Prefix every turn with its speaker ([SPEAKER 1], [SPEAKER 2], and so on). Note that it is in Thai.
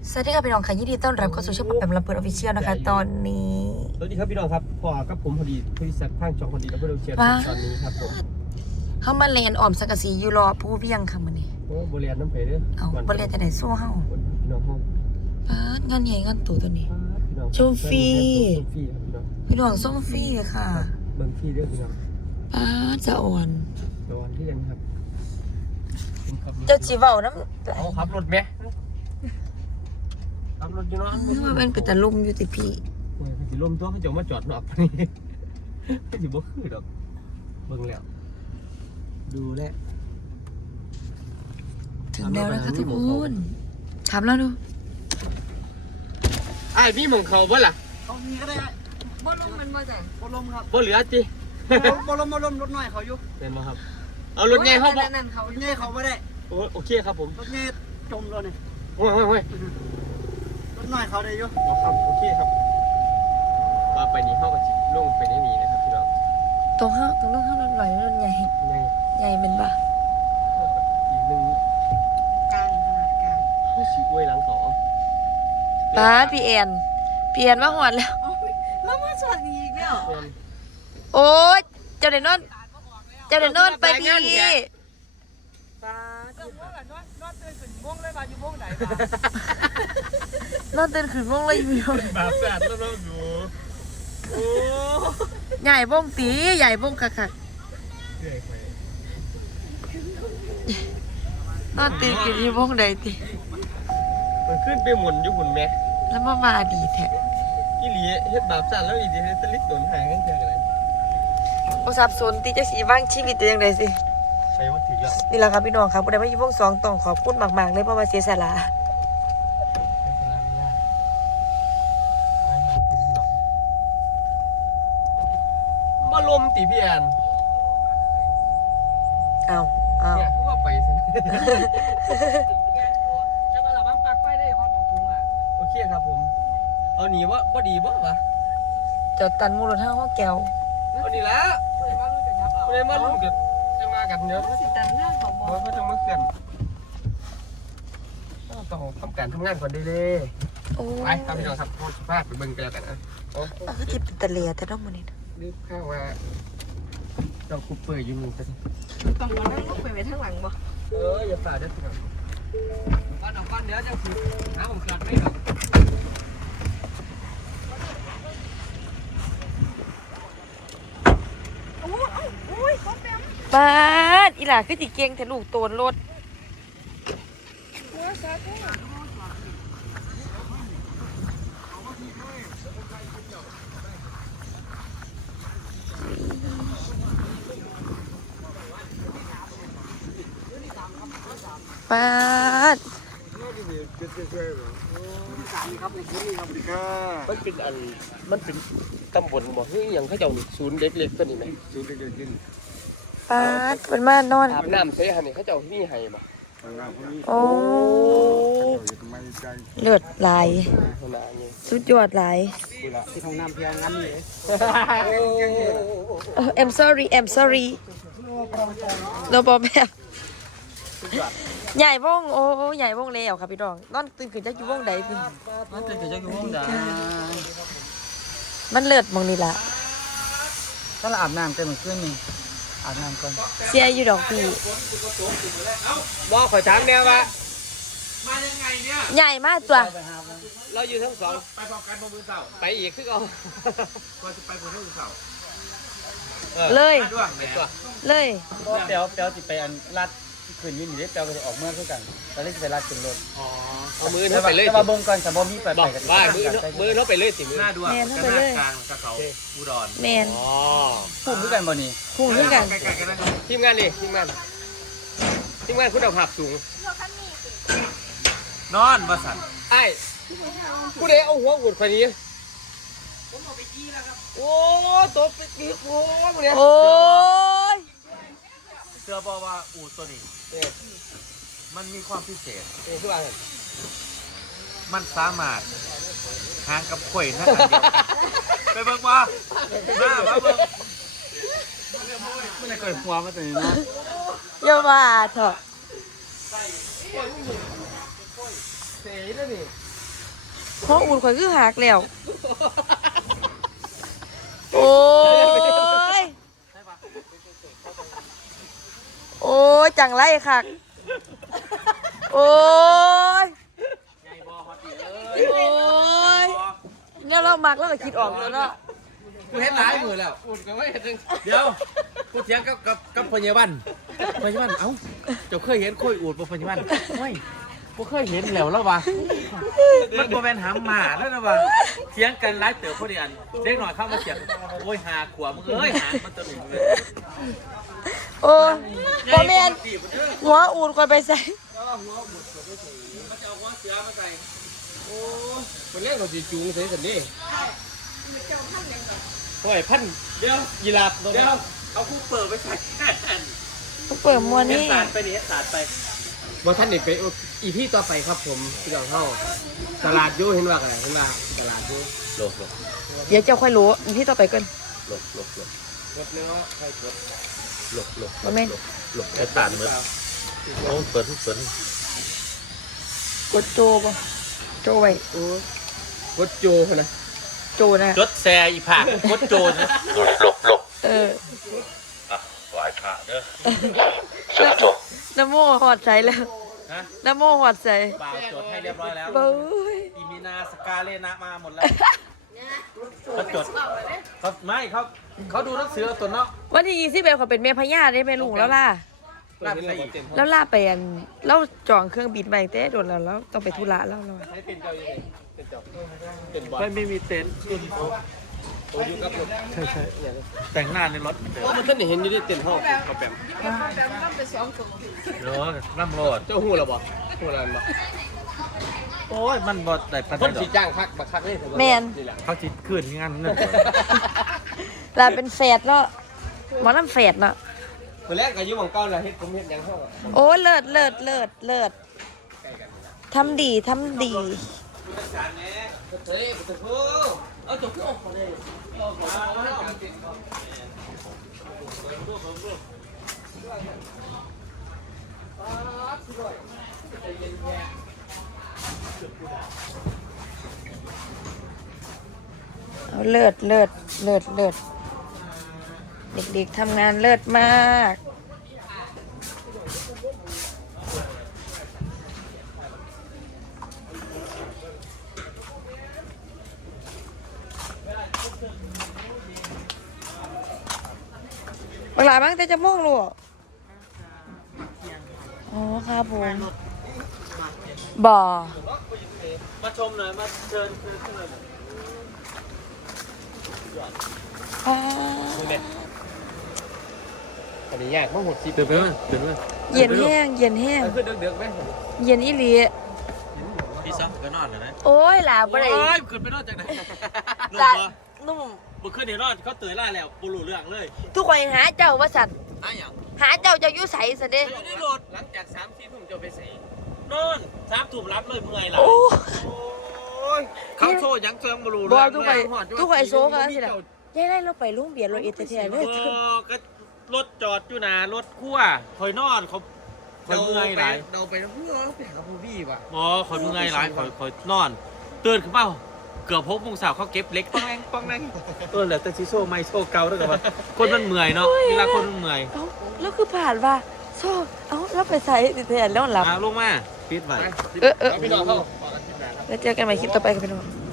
[SPEAKER 1] สวัสดีค่ะพี่น้องค่ะยินดีต้อนรับเข้าสู่ช่องแปมลำเพิร์นออฟฟิเชียลนะคะตอนนี้
[SPEAKER 2] สวัสดีครับพี่น้องครับพอกับผมพอดีบริษัททางช่องพอดีกับเพื่อนเชียร์ตอนนี้ครับผม
[SPEAKER 1] เขามาเลนออมสังกะสีอยู่รอผู้เวียงค่ะมื้อนี้
[SPEAKER 2] โอ้บริเวณน้ำเพลเนี่ย
[SPEAKER 1] เอาบ่เลนจะได้สู้เฮา
[SPEAKER 2] พี่น้องครับ
[SPEAKER 1] งานใหญ่งานโตตัวนี้ชมฟรีพี่น้องส้มฟรีค่ะ
[SPEAKER 2] เบิ่งฟรีเด้อพี่น้อง
[SPEAKER 1] จะอ่อน
[SPEAKER 2] ที่ยังครับ
[SPEAKER 1] เจ้าจีเว้านำ
[SPEAKER 2] เอาขับรถไหมขับรถอยู่เนาะ
[SPEAKER 1] ว่าเป็นไปตะลุมอยู่ติพี่
[SPEAKER 2] โอ้ยสิลมตัวเขาจะมาจอดนอกนี่สิบ่คือดอกเบิ่งแล้วดูแล
[SPEAKER 1] ถึงแล้วนะคะทุกคนถามแล้วดู
[SPEAKER 2] ไอ้มีหม่องเขาบ่ล่ะ
[SPEAKER 3] เขามีก็ได้
[SPEAKER 1] บ่ลมมันบ่จ้ะ
[SPEAKER 3] บ่ลมครับ
[SPEAKER 2] บ่เหลือจิ
[SPEAKER 3] บ่ลมรถน้อยเขาอยู่
[SPEAKER 2] เห็นบ่ครับเอารถใหญ่เข้าบ่
[SPEAKER 3] รถใหญ่เขาบ่ได้
[SPEAKER 2] โอเคครับผม
[SPEAKER 3] รถใหญ่จมเลยนี่
[SPEAKER 2] โอ้ย
[SPEAKER 3] รถน้อยเขาได้อยู่
[SPEAKER 2] ครับโอเคครับมาไปนี้เข้ากับลงไปได้มีนะครับพี่น้อง
[SPEAKER 1] ตรงลงเฮาหน่อยรุ่นใหญ่ใหญ่เป็นบ่
[SPEAKER 2] อีกนึง
[SPEAKER 3] กลางขนาดกลาง
[SPEAKER 2] เขาสิอวยหลังต่อ
[SPEAKER 1] พี่แอนมาหอดแล้ว
[SPEAKER 3] มาสวัสดีอีกแล้ว
[SPEAKER 1] โอ๊ยเจ้าเด่นนอนไปพี่
[SPEAKER 3] นอนตื่นขึ้นม่วงเลยมาอยู่ม่วงไหน
[SPEAKER 1] นอนตื่นขึ้นม่วงเลยอยู่
[SPEAKER 2] บาแฝดแล้วน้องอยู่โอ้
[SPEAKER 1] ใหญ่บ้งตีใหญ่บ้งคักนอนตื่นขึ้นอยู่ม่วงใดตี
[SPEAKER 2] มันขึ้นไปหมุนอยู่หุ่นแม็ก
[SPEAKER 1] แล้วมาดีแท้
[SPEAKER 2] อีหลีเฮ็ดบาปสั่นแล้วอีดีเฮ็ดตะลิดโดนหางกันเท่ากันเลย
[SPEAKER 1] โอ้สับสนตีจะสีว่างชีวิตตัวยังไงสิ
[SPEAKER 2] ไปว่าถึงแล้ว
[SPEAKER 1] นี่แหละครับพี่น้องครับผู้ใดมาอยู่วง2ต้องขอบคุณมากๆเลยเพราะว่าเสียสละ
[SPEAKER 2] มาลมตีพี่แอน
[SPEAKER 1] เอา
[SPEAKER 2] เนี่ยก็ว่าไปซะ
[SPEAKER 3] จะมาหลับบ้างปักไปได้ความอบอุ่นอ่ะ
[SPEAKER 2] โอเคครับผมเอาหนีว่าดีบ่วะ
[SPEAKER 1] จอดตันมูลท่าห้องแก้ว
[SPEAKER 2] เอานี่ละเลยมาลุ้นกันจะมากันเดี๋ยว
[SPEAKER 3] สิตันหน้าของหมอ
[SPEAKER 2] เขาจะมาเกินต้องทำการทำงานก่อนได้ไปครับพี่น้องครับโพสต์ภาพไปเบิ่งกันแล้วกันนะ
[SPEAKER 1] ก็จิบตะเลียแต่ต้องมันนี่
[SPEAKER 2] นึกข้าวว่าเราคุปเปอร์อยู่มือกัน
[SPEAKER 3] ต้องมานั่งลุกไปไว้ข้างหลังบ่
[SPEAKER 2] อย่าฝ่าได้พี่น้องก้อนเดี๋ยวจะคือหาผมกลัดไม่หรอก
[SPEAKER 1] บ้านอีหล่าคือจิเกียงแต่ลูกโตนรถบ้าน
[SPEAKER 2] มันเป็นตำบลบอกเฮ้ยยังเขาเจ้าศูนย์เด็กเล็กตัวนี้ไหมศูนย์เด็กเล็กนี่
[SPEAKER 1] ป้าเป็นมานอน
[SPEAKER 2] อาบน้ำเสียหันนี่เขาเจ้ามีให้บ่
[SPEAKER 1] โอ้เลือดไหลสุดยอดไหล
[SPEAKER 3] ที่ของน้ำเพียงงั้นเลย
[SPEAKER 1] I'm sorry no problem ใหญ่วงโอ้ใหญ่วงแล้วครับพี่น้องนอนตื่นขึ้นจะอยู่วงใดพี่
[SPEAKER 3] นอนตื่นขึ้นจะอยู่วงใด
[SPEAKER 1] มันเลือดมองนี่ละ
[SPEAKER 3] ก็เราอาบน้ำกันเหมือนเพื่อนนี่อาบน้ำก่อน
[SPEAKER 1] เสียอยู่ดอกพี่
[SPEAKER 2] บอกขอถามแนวว่า
[SPEAKER 1] มายังไงเนี่ยใหญ่มากตัว
[SPEAKER 2] เราอยู่ทั้งสองไปพร้อมกันบนมือเสาไปอีกคือเอาก็จะไปบนมือเสา
[SPEAKER 1] เลย
[SPEAKER 3] เปียวจิไปอันรัดขึ้นยืนอยู่ได้เปียวก็จะออกเมื่อเท่ากันตอนแรกจะไปรัดขึ้นรถ
[SPEAKER 2] เอามือเขาไปเลย
[SPEAKER 3] มาเบิ่งก่อนแต่บ่มีไป
[SPEAKER 2] กันว่ามือเขาไปเลยสิมือ
[SPEAKER 1] หน้าด้วนกันหน้ากลาง
[SPEAKER 2] กระเขาอุดร
[SPEAKER 1] แมน
[SPEAKER 3] คู่ด้วยกันบ่นี่
[SPEAKER 1] คู่ด้วยกัน
[SPEAKER 2] ทีมงานนี่ทีมงานคุณภาพสูง
[SPEAKER 3] นอนมาสั่น
[SPEAKER 2] ไอ้ผู้ใดเอาหัวอุดคนนี้ผมเอาไปจี้แล้วครับโอ้ตัวไปจี้โอ้เนี่ย
[SPEAKER 1] โอ้ย
[SPEAKER 3] เชื่อบอกว่าอูดตัวนี้มันมีความพิเศษ
[SPEAKER 2] คือว่า
[SPEAKER 3] มันสามารถหางกับข่อยนะไปเบิ่งว่าเบิ่งมันจะเกิดหัวมาตัวนี้เนาะ
[SPEAKER 1] อย่าว่าเถอะ
[SPEAKER 2] เสียแล้วนี่
[SPEAKER 1] หัวอูดข่อยคือหักแล้วโอ้ยโอ้ยจังไรคักโอ้ยโอ้ยเนี่ยเรามักแล้วก็คิดออกแล้วเนาะ
[SPEAKER 2] กูเห็นหลายมือแล้วอุ่นก็ไม่เห็นจริงเดี๋ยวกูเถียงกับพยาบาลเอ้าเจ้าเคยเห็นโคยอูดป่ะพยาบาลไม่กูเคยเห็นแล้ววะมันบ่แม่นหามหมาแล้วนะวะเถียงกันหลายเต๋อคนเดียวเด็กหน่อยเข้ามาเถียงโอ้ยหาขวามึงเอ้ยหามันตัวหนึ่งเลย
[SPEAKER 1] โอ้ยพ่อแม่นหัวอูดข่อยไปใส่
[SPEAKER 2] มันจะเอาหัวเสือมาใส่โอ้คนแรกเราจะจูงใส่สันนี่โอ้ยพันเดี๋ยวยีราฟเดี๋ยวเอาคู่เปิดไปใส่แทน
[SPEAKER 1] ต้องเปิดมัวนี่
[SPEAKER 2] สาดไปนี่สาดไปว่าท่านนี่ไปอีพี่ต่อไปครับผมพี่น้องเข้าตลาดยูเห็นว่ากันเห็นว่าตลาดยูหลบ
[SPEAKER 1] เดี๋ยวเจ้าค่อยรู้พี่ต่อไปก่อน
[SPEAKER 2] หลบรถเนื้อใครรถหลบ
[SPEAKER 1] พ่อแม่น
[SPEAKER 3] ไอ้ตานเหมือนโอ้เปิด
[SPEAKER 1] กดโจป่ะโจไว้
[SPEAKER 2] รถโจนะ
[SPEAKER 1] โจนะ
[SPEAKER 3] จดแซอีผากกดโจนะหลบ
[SPEAKER 1] เออ
[SPEAKER 3] อ่ะไหวพระเด้อ
[SPEAKER 1] น้ำโมหอดใจแล้ว
[SPEAKER 3] ฮะ
[SPEAKER 1] น้ำโมหอดใจ
[SPEAKER 3] บ่าวจดให้เรียบร้อยแล้ว
[SPEAKER 1] เบ้ย
[SPEAKER 3] อีมีนาสกาเลนะมาหมดแล้วเขาจดเขาไม่เขาดูหนังสือตัวเนาะ
[SPEAKER 1] วันที่21เขาเป็นแม่พญาได้แม่ลุงแล้วล่ะ
[SPEAKER 3] ลาบใส่อีก
[SPEAKER 1] แล้วล่าไปอันเราจองเครื่องบินไปแต่โดนแล้วต้องไปธุระแล้วเรา
[SPEAKER 2] ให้เป็นเจ้าอยู่เป็นเจ้าเป็นบอล
[SPEAKER 3] ไม่มีเต็นท์
[SPEAKER 2] ตัวอยู่กับรถใช่
[SPEAKER 3] แต่งหน้าในรถ
[SPEAKER 2] มันท่านเห็นอยู่ที่เต็นห้องเขาแปม
[SPEAKER 3] เนาะน้ำรถ
[SPEAKER 2] เจ้าหูเราบอกหูเราบอก
[SPEAKER 3] โอ้ยมันบดแต่ปัน
[SPEAKER 2] คนสีจ้างคักบักคักเลย
[SPEAKER 1] แมน
[SPEAKER 2] นี่แหละ
[SPEAKER 3] เขาจิตขึ้นงานเงิน
[SPEAKER 1] ลาเป็นแฟดเนาะหมอน้ำแฟดเนาะ
[SPEAKER 2] เมื่อแรกอายุของเก้าเลยเฮ็ดผมเฮ็ดยังห้อง
[SPEAKER 1] โอ้เลิศทำดี
[SPEAKER 2] เฮ้ยบุตรพูเอาจบเพื่อออกเลย
[SPEAKER 1] เอาเลิศเด็กๆทำงานเลิศมากเวลาบ้างแต่จะม่วงลูกอ๋อครับผมบ่อ
[SPEAKER 2] มาชมหน่อยมาเชิญหน่อย
[SPEAKER 1] อ่า
[SPEAKER 2] อันนี้ยากมากหดสิตื่นไปมั้ยตื่นไป
[SPEAKER 1] เย็นแห้ง
[SPEAKER 2] ขึ้นเดือดไหม
[SPEAKER 1] เย็นอีหลี
[SPEAKER 3] พี่ซ้ำก็นอนเลยนะ
[SPEAKER 1] โอ้ยหลาบ่ได้
[SPEAKER 3] โอ้ยขึ้นไปนอนจากไหน
[SPEAKER 1] หลานุ่ม
[SPEAKER 3] บุขึ้นเดี๋ยวนอนเขาตื่นล่าแล้วปูรู้เรื่องเลย
[SPEAKER 1] ทุกคนหาเจ้าว่าสัตว์
[SPEAKER 3] อ้อย่าง
[SPEAKER 1] หาเจ้าจะอยู่ใสซะเด้
[SPEAKER 3] ไม่ได้โหลด
[SPEAKER 2] หลังจาก3-4 ทุ่มจะไปใส่
[SPEAKER 3] นอน3 ทุ่มรับเลยเมื่อยหลับ
[SPEAKER 1] โอ้
[SPEAKER 3] โอ้ยเขาโชว์ยังเชิงบรู
[SPEAKER 1] บ่ทุกคนโซกันสิล่ะยายไล่เราไปลุงเบียร์รถเอเทๆเลย
[SPEAKER 3] ก็รถจอดอยู่นะรถคั่วคอยนอนเขาคอยเมื่อยหลาย
[SPEAKER 2] เราไปแล้วเพื่อไปหาผู้พี่ว่ะ
[SPEAKER 3] บ่คอยเมื่อยหลายคอยนอนตื่นขึ้นมาเกือบ6 โมงเช้าเขาเก็บเล็กป้องแรงแล้วแต่ชิโซ่ไม่โซ่เก่าด้วยกันว่าคนมันเมื่อยเนาะเวลาคนมันเมื่อย
[SPEAKER 1] เอ้าแล้วคือผ่านว่าโซ่เอ้าแล้วไปใส่เทๆแล้วหลับ
[SPEAKER 3] ลงมาปิดไว้
[SPEAKER 1] เออ
[SPEAKER 2] พี่น้องเขา
[SPEAKER 1] แล้วเจอกันใหม่คลิปต่อไปกันพี่น้อง